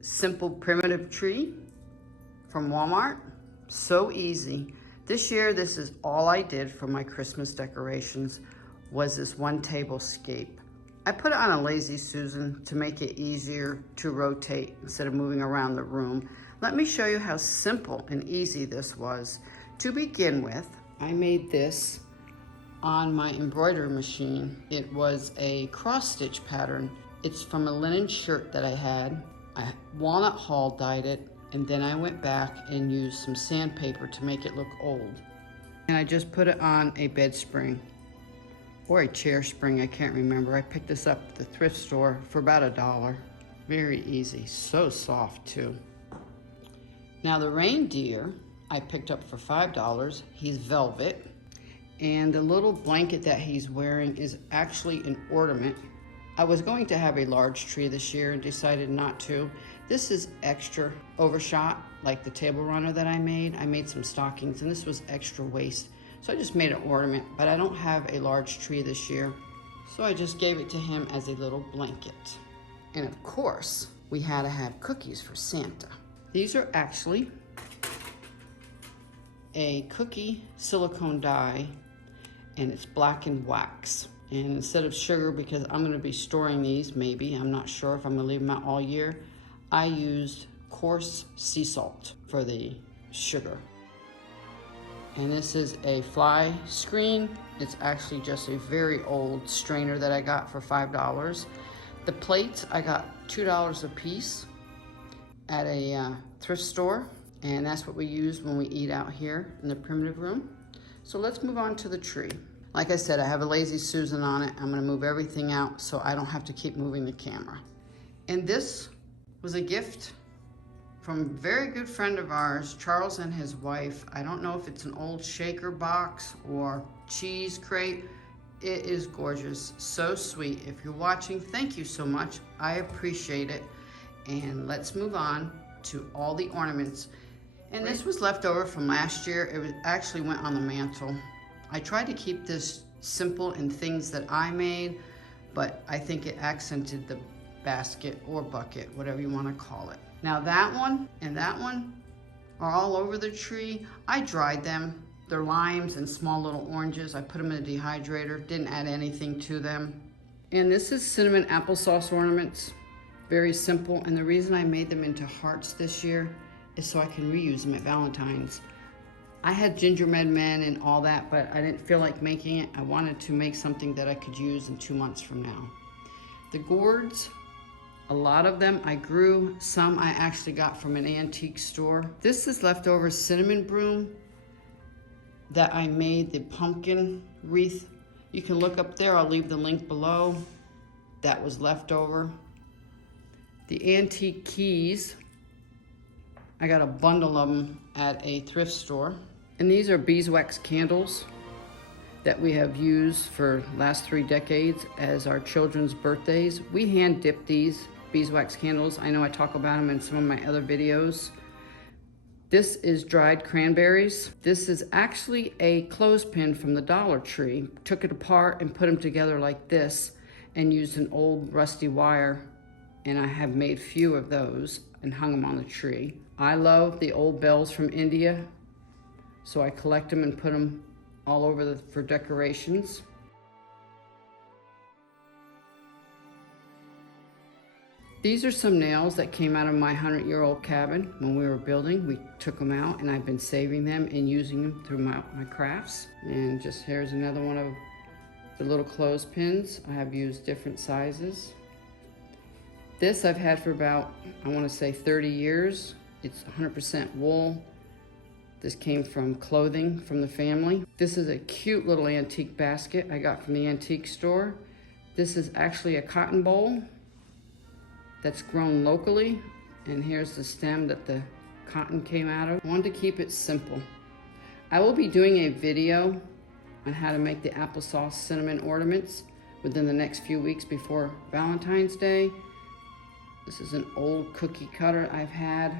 simple primitive tree from Walmart. So easy. This year, this is all I did for my Christmas decorations was this one tablescape. I put it on a Lazy Susan to make it easier to rotate instead of moving around the room. Let me show you how simple and easy this was. To begin with, I made this on my embroidery machine. It was a cross stitch pattern. It's from a linen shirt that I had. I walnut hull dyed it, and then I went back and used some sandpaper to make it look old. And I just put it on a bed spring or a chair spring, I can't remember. I picked this up at the thrift store for about $1. Very easy, so soft too. Now the reindeer I picked up for $5. He's velvet. And the little blanket that he's wearing is actually an ornament. I was going to have a large tree this year and decided not to. This is extra overshot, like the table runner that I made. I made some stockings and this was extra waste. So I just made an ornament, but I don't have a large tree this year. So I just gave it to him as a little blanket. And of course, we had to have cookies for Santa. These are actually a cookie silicone die, and it's blackened wax. And instead of sugar, because I'm gonna be storing these, maybe, I'm not sure if I'm gonna leave them out all year, I used coarse sea salt for the sugar. And this is a fly screen. It's actually just a very old strainer that I got for $5. The plates, I got $2 a piece at a thrift store. And that's what we use when we eat out here in the primitive room. So let's move on to the tree. Like I said, I have a Lazy Susan on it. I'm gonna move everything out so I don't have to keep moving the camera. And this was a gift from a very good friend of ours, Charles and his wife. I don't know if it's an old shaker box or cheese crate. It is gorgeous, so sweet. If you're watching, thank you so much. I appreciate it. And let's move on to all the ornaments. And this was left over from last year. It actually went on the mantle. I tried to keep this simple in things that I made, but I think it accented the basket or bucket, whatever you want to call it. Now that one and that one are all over the tree. I dried them. They're limes and small little oranges. I put them in a dehydrator, didn't add anything to them. And this is cinnamon applesauce ornaments. Very simple, and the reason I made them into hearts this year is so I can reuse them at Valentine's. I had gingerbread men and all that, but I didn't feel like making it. I wanted to make something that I could use in 2 months from now. The gourds, a lot of them I grew. Some I actually got from an antique store. This is leftover cinnamon broom that I made the pumpkin wreath. You can look up there, I'll leave the link below. That was leftover. The antique keys, I got a bundle of them at a thrift store. And these are beeswax candles that we have used for last 3 decades as our children's birthdays. We hand dip these beeswax candles. I know I talk about them in some of my other videos. This is dried cranberries. This is actually a clothespin from the Dollar Tree. Took it apart and put them together like this and used an old rusty wire, and I have made few of those and hung them on the tree. I love the old bells from India, so I collect them and put them all over for decorations. These are some nails that came out of my 100-year-old cabin when we were building. We took them out and I've been saving them and using them through my crafts. And just here's another one of the little clothespins. I have used different sizes. This I've had for about, I want to say 30 years. It's 100% wool. This came from clothing from the family. This is a cute little antique basket I got from the antique store. This is actually a cotton bowl that's grown locally, and here's the stem that the cotton came out of. I wanted to keep it simple. I will be doing a video on how to make the applesauce cinnamon ornaments within the next few weeks before Valentine's Day. This is an old cookie cutter I've had.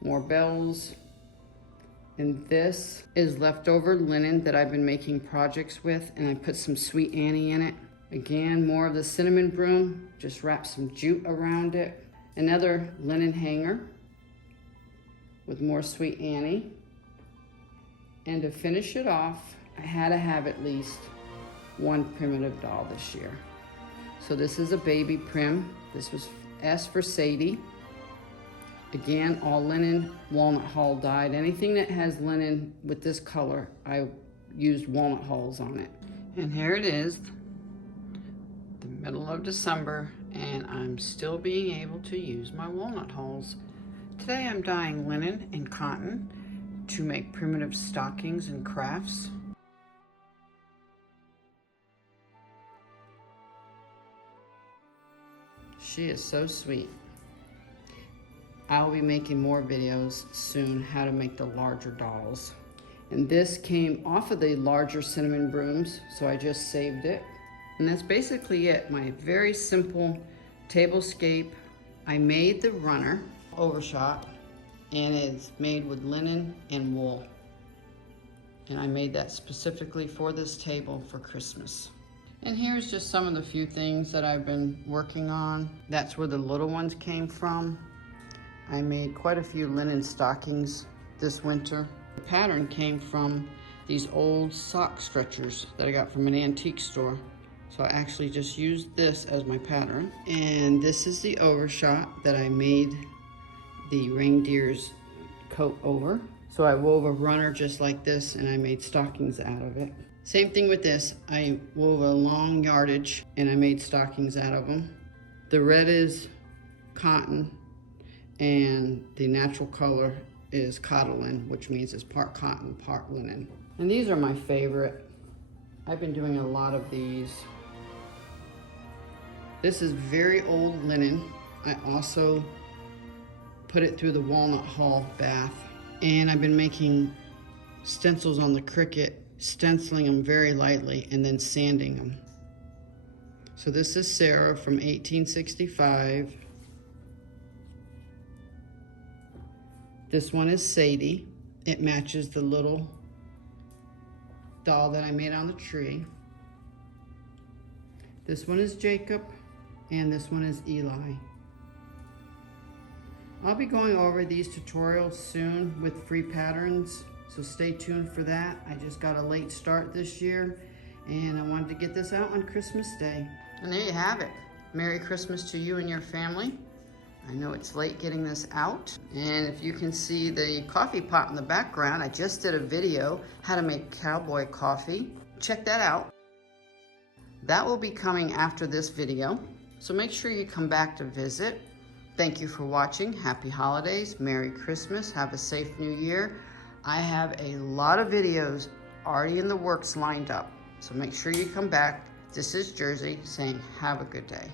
More bells. And this is leftover linen that I've been making projects with, and I put some Sweet Annie in it. Again, more of the cinnamon broom, just wrap some jute around it. Another linen hanger with more Sweet Annie. And to finish it off, I had to have at least one primitive doll this year. So this is a baby prim. This was S for Sadie. Again, all linen, walnut hull dyed. Anything that has linen with this color, I used walnut hulls on it. And here it is, the middle of December, and I'm still being able to use my walnut hulls. Today I'm dyeing linen and cotton to make primitive stockings and crafts. She is so sweet. I'll be making more videos soon how to make the larger dolls. And this came off of the larger cinnamon brooms, so I just saved it. And that's basically it, my very simple tablescape. I made the runner, overshot, and it's made with linen and wool. And I made that specifically for this table for Christmas. And here's just some of the few things that I've been working on. That's where the little ones came from. I made quite a few linen stockings this winter. The pattern came from these old sock stretchers that I got from an antique store. So I actually just used this as my pattern. And this is the overshot that I made the reindeer's coat over. So I wove a runner just like this and I made stockings out of it. Same thing with this. I wove a long yardage and I made stockings out of them. The red is cotton and the natural color is cotylene, which means it's part cotton, part linen. And these are my favorite. I've been doing a lot of these. This is very old linen. I also put it through the walnut hull bath. And I've been making stencils on the Cricut, stenciling them very lightly and then sanding them. So this is Sarah from 1865. This one is Sadie. It matches the little doll that I made on the tree. This one is Jacob, and this one is Eli. I'll be going over these tutorials soon with free patterns, so stay tuned for that. I just got a late start this year, and I wanted to get this out on Christmas Day. And there you have it. Merry Christmas to you and your family. I know it's late getting this out. And if you can see the coffee pot in the background, I just did a video how to make cowboy coffee. Check that out. That will be coming after this video. So make sure you come back to visit. Thank you for watching. Happy holidays, Merry Christmas, have a safe new year. I have a lot of videos already in the works lined up. So make sure you come back. This is Jersey saying have a good day.